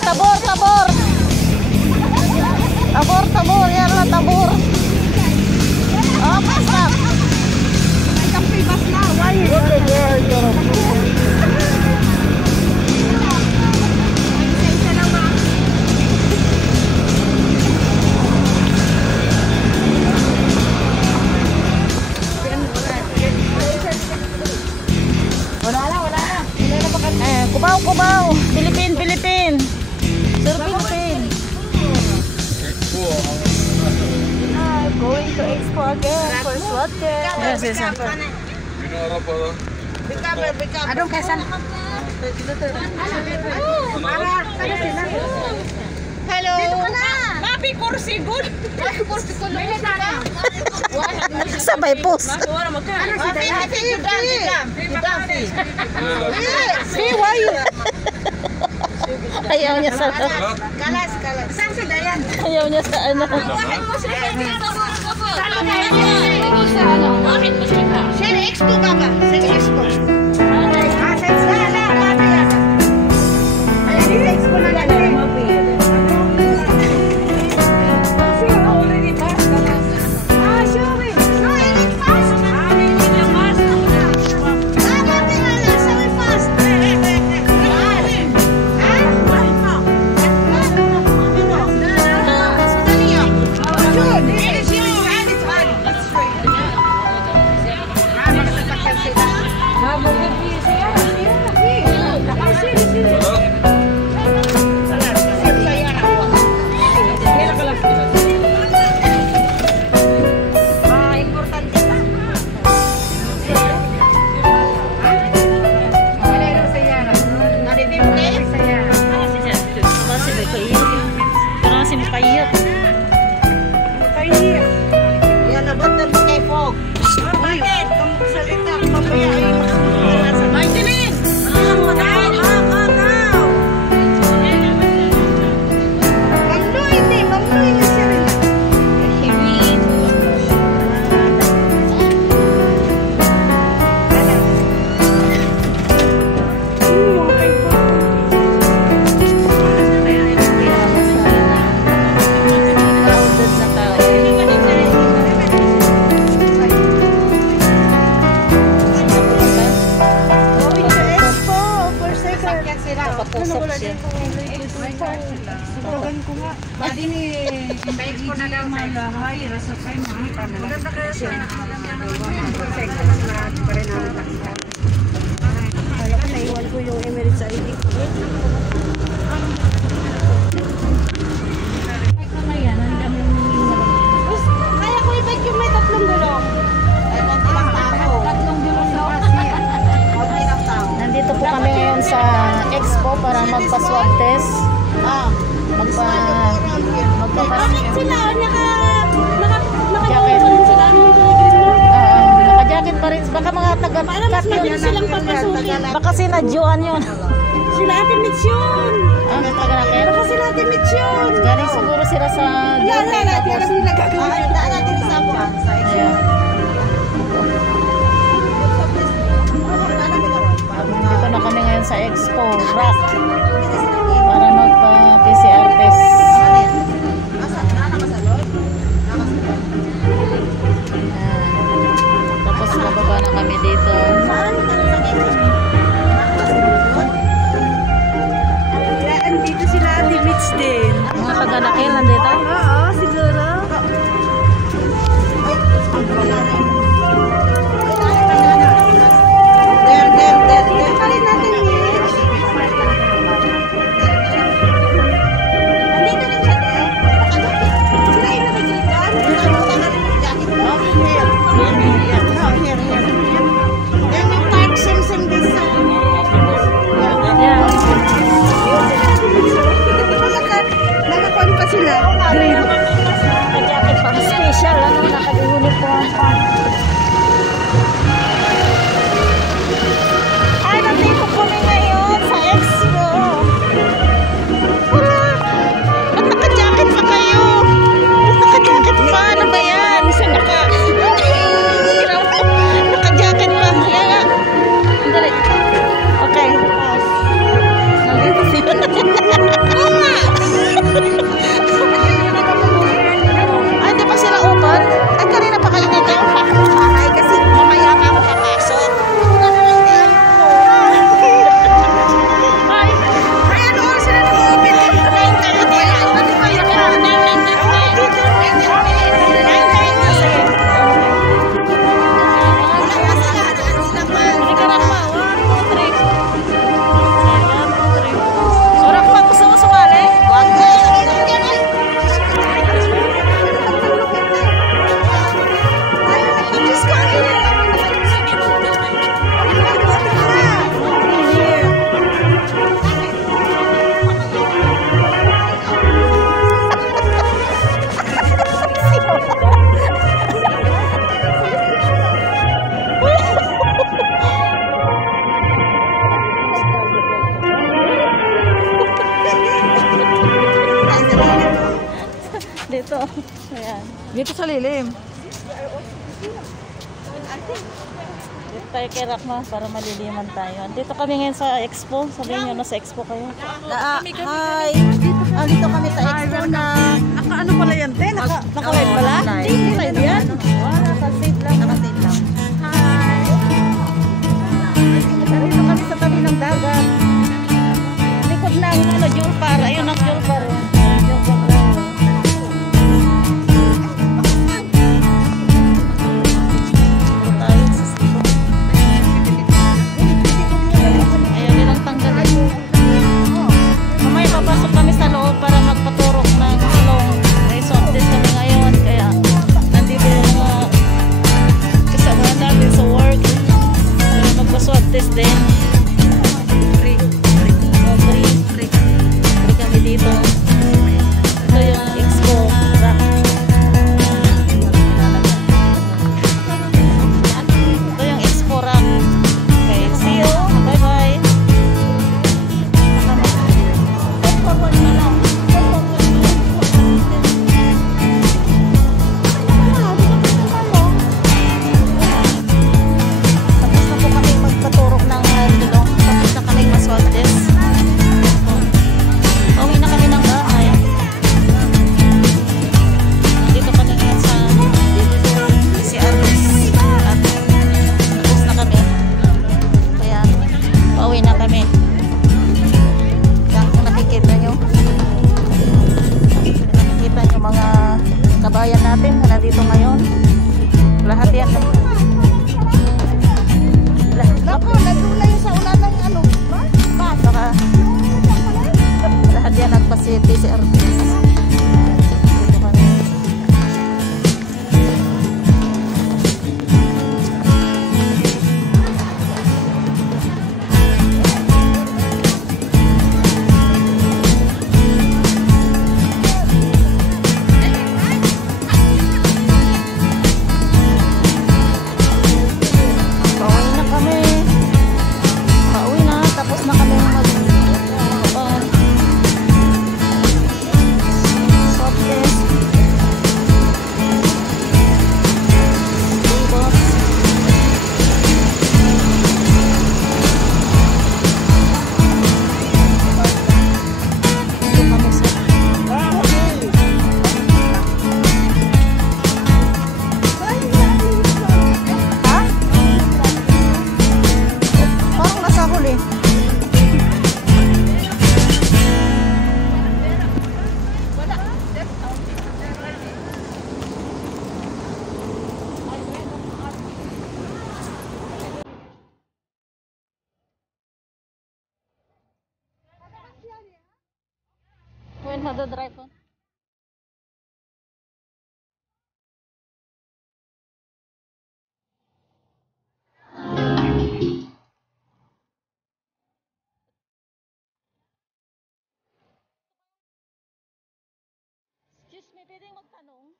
tabor, tabor. Tabor, tabor, yan na tabor. Oh, basta. Bas na, why? Cubao, Cubao. Philippine, Philippine. Sir, Philippine. Going to Expo again for slaughter. Yes, yes, yes. Adong kesan. Hello. Mapi kursi good. Kursi ko lang. Sabay post. Ayaw niya sa Kalas. Saan si Dayan? ayaw niya sa ano. Share Expo baba. Share Expo. Expo na lang. Nandito po kami ngayon sa Expo para magpa-swab test. Naka-jacket pa rin. Baka mga taga-cut yun. Baka sinadyoan yun. Sila Ate Mitch yun. Baka sila Ate Mitch yun. Galing siguro sila sa... Yan, alam nila gagawin. Daan natin sa buwan. Dito na kami ngayon sa Expo Rock para magpa-PCR test. Tapos nababa na kami dito. Andito sila Ate Mitch din. Mga taga-Nakil nandito? Oo, siguro. Nakakuan pa sila. dito. Ayan. Dito sa lilim. Dito tayo kay Rakma para maliliman tayo. Dito kami ngayon sa expo. Sabihin nyo, nasa expo kayo. Hi! Dito kami sa expo na... Naka-ano pala yan, te? Naka-live pala? Hindi live yan. Naka-save lang. Nakasave lang. Hi! Dito kami sa tabi ng dagat. Likod ng Julpar. Ayun ang Julpar. Papasok kami sa loob para magpaturok ng silong. May swab test kami ngayon. Kaya nandito yung mga kasama natin sa work. Para magpa-swab test din. Free kami dito. Ito yung expo rack. Ito yung expo rack. Okay, see you. Bye-bye. Kabayan natin na nandito ngayon. Lahat yan. Nako, nagula yung sa ulan ng ano. Baka lahat yan nagpa-PCR test. Dito kami. When had the drive on? Excuse me, pwedeng magtanong?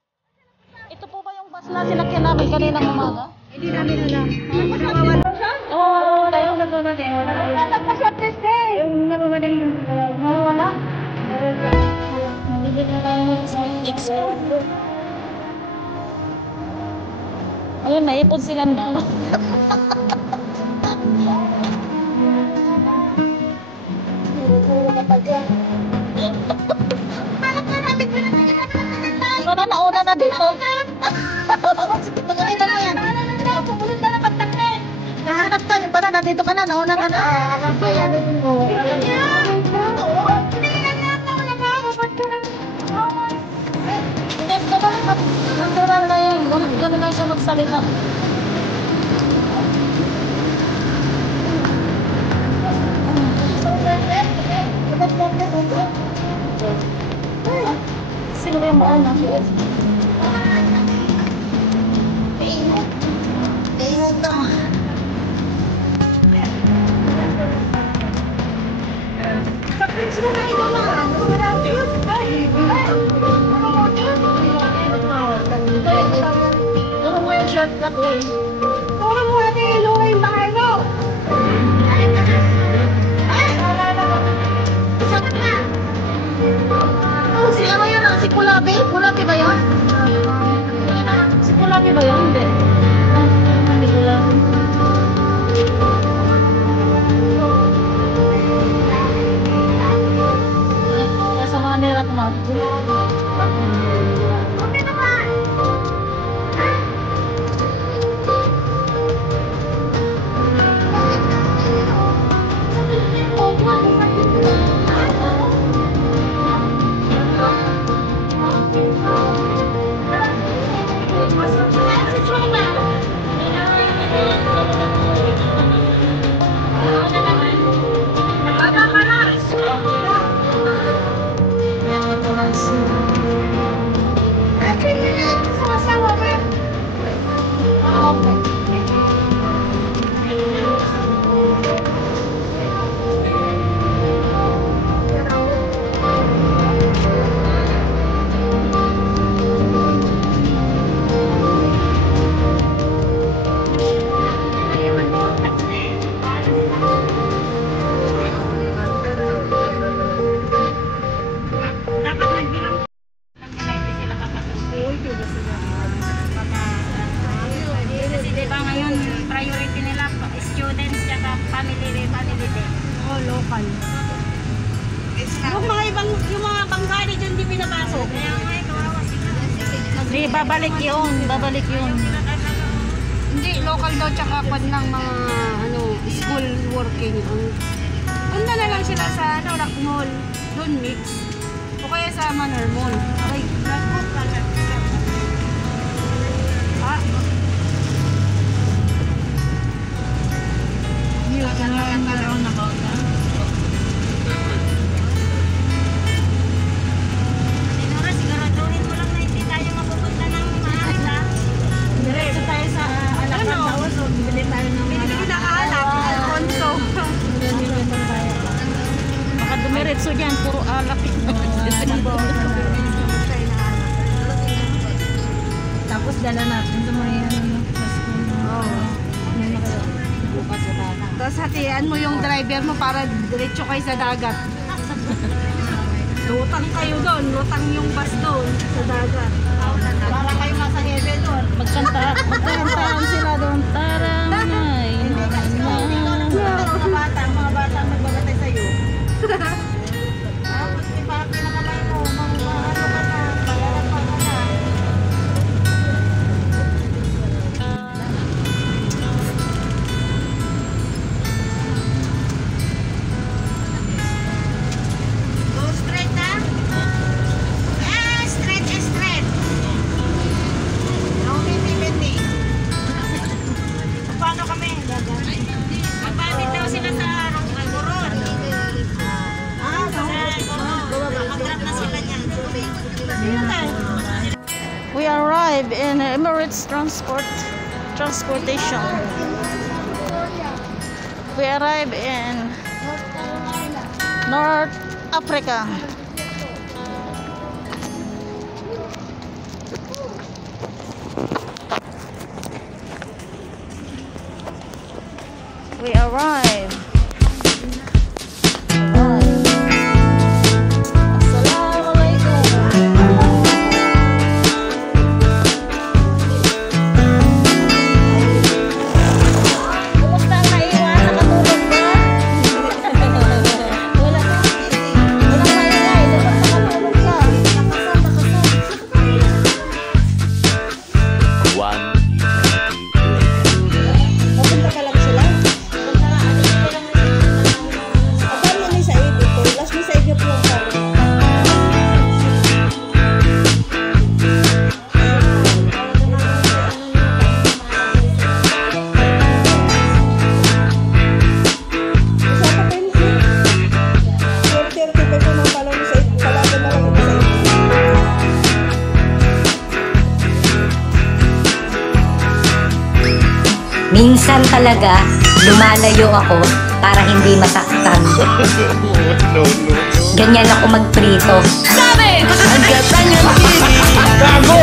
Ito po ba yung bus na sinakyan namin kaninang umaga? Hindi namin alam. Oo, tayong nagmamaling. Nagpaswap test eh. Yung nagmamaling. Wala. Expo. Ayun, naipon sila na. Ano, nauna na dito. Pagkakita mo yan. Pumunod na lang pagtakay. Nahanap ka. Para nandito ka na. Nauna ka na. Natural na yan. Ganun lang siya magsalita. Sino ba yung mauna? Shortcut eh. Puro mo natin ilungan yung bahay mo. Sakit na. Oh, sila mo yun. Si Kulabi? Kulabi ba yun? Si Kulabi ba yun? Hindi. Hindi Kulabi. Sa mga nila kumabi. Kasi diba ngayon priority nila students tsaka family day. Oh, local. Yung mga bangkari dyan di pinapasok. Kaya nga kawawa sila. Hindi, babalik yun. Babalik yun. Hindi, local daw tsaka pad ng mga school working. Punta na lang sila sa Rock Mall. Doon mix. O kaya sa Manor Mall. Ay, You can learn about that. Sinura, siguraduhin mo lang na hindi tayo mapupunta ng Manila. Diretso tayo sa Alacant. Tapos bibili tayo ng binibili na alak. Alfonso. Baka dumiretso dyan, puro alak. Tapos dala natin sa mga bukas sa dana. Tapos hatian mo yung driver mo para diretso kayo sa dagat. Lutang kayo doon. Lutang yung bus doon sa dagat. Para kayo nasa hebe doon. Magkantahan sila doon. Taramay. Mga bata magbabatay sa'yo. Tapos pinakamay mo, ano ka na, bayaran pa ka na. Go straight na. Straight. No, hindi. Paano kami? Magpapit daw sila sa Alborod. Mag-drop na sila niyan. We arrive in Emirates Transportation. We arrive in North Africa. We arrive. Assalamualaikum. Kumusta ang naiwan? Nakatulog ba? Walang maingay. Dapat nakatulog ka. One eternity later. Mapunta ka lang sila? Abang ni sa ibig ko. Last ni sa ibig po lang kami. Minsan talaga, lumalayo ako para hindi masaktan. No. Ganyan ako magprito. Ang gata niya, Gago!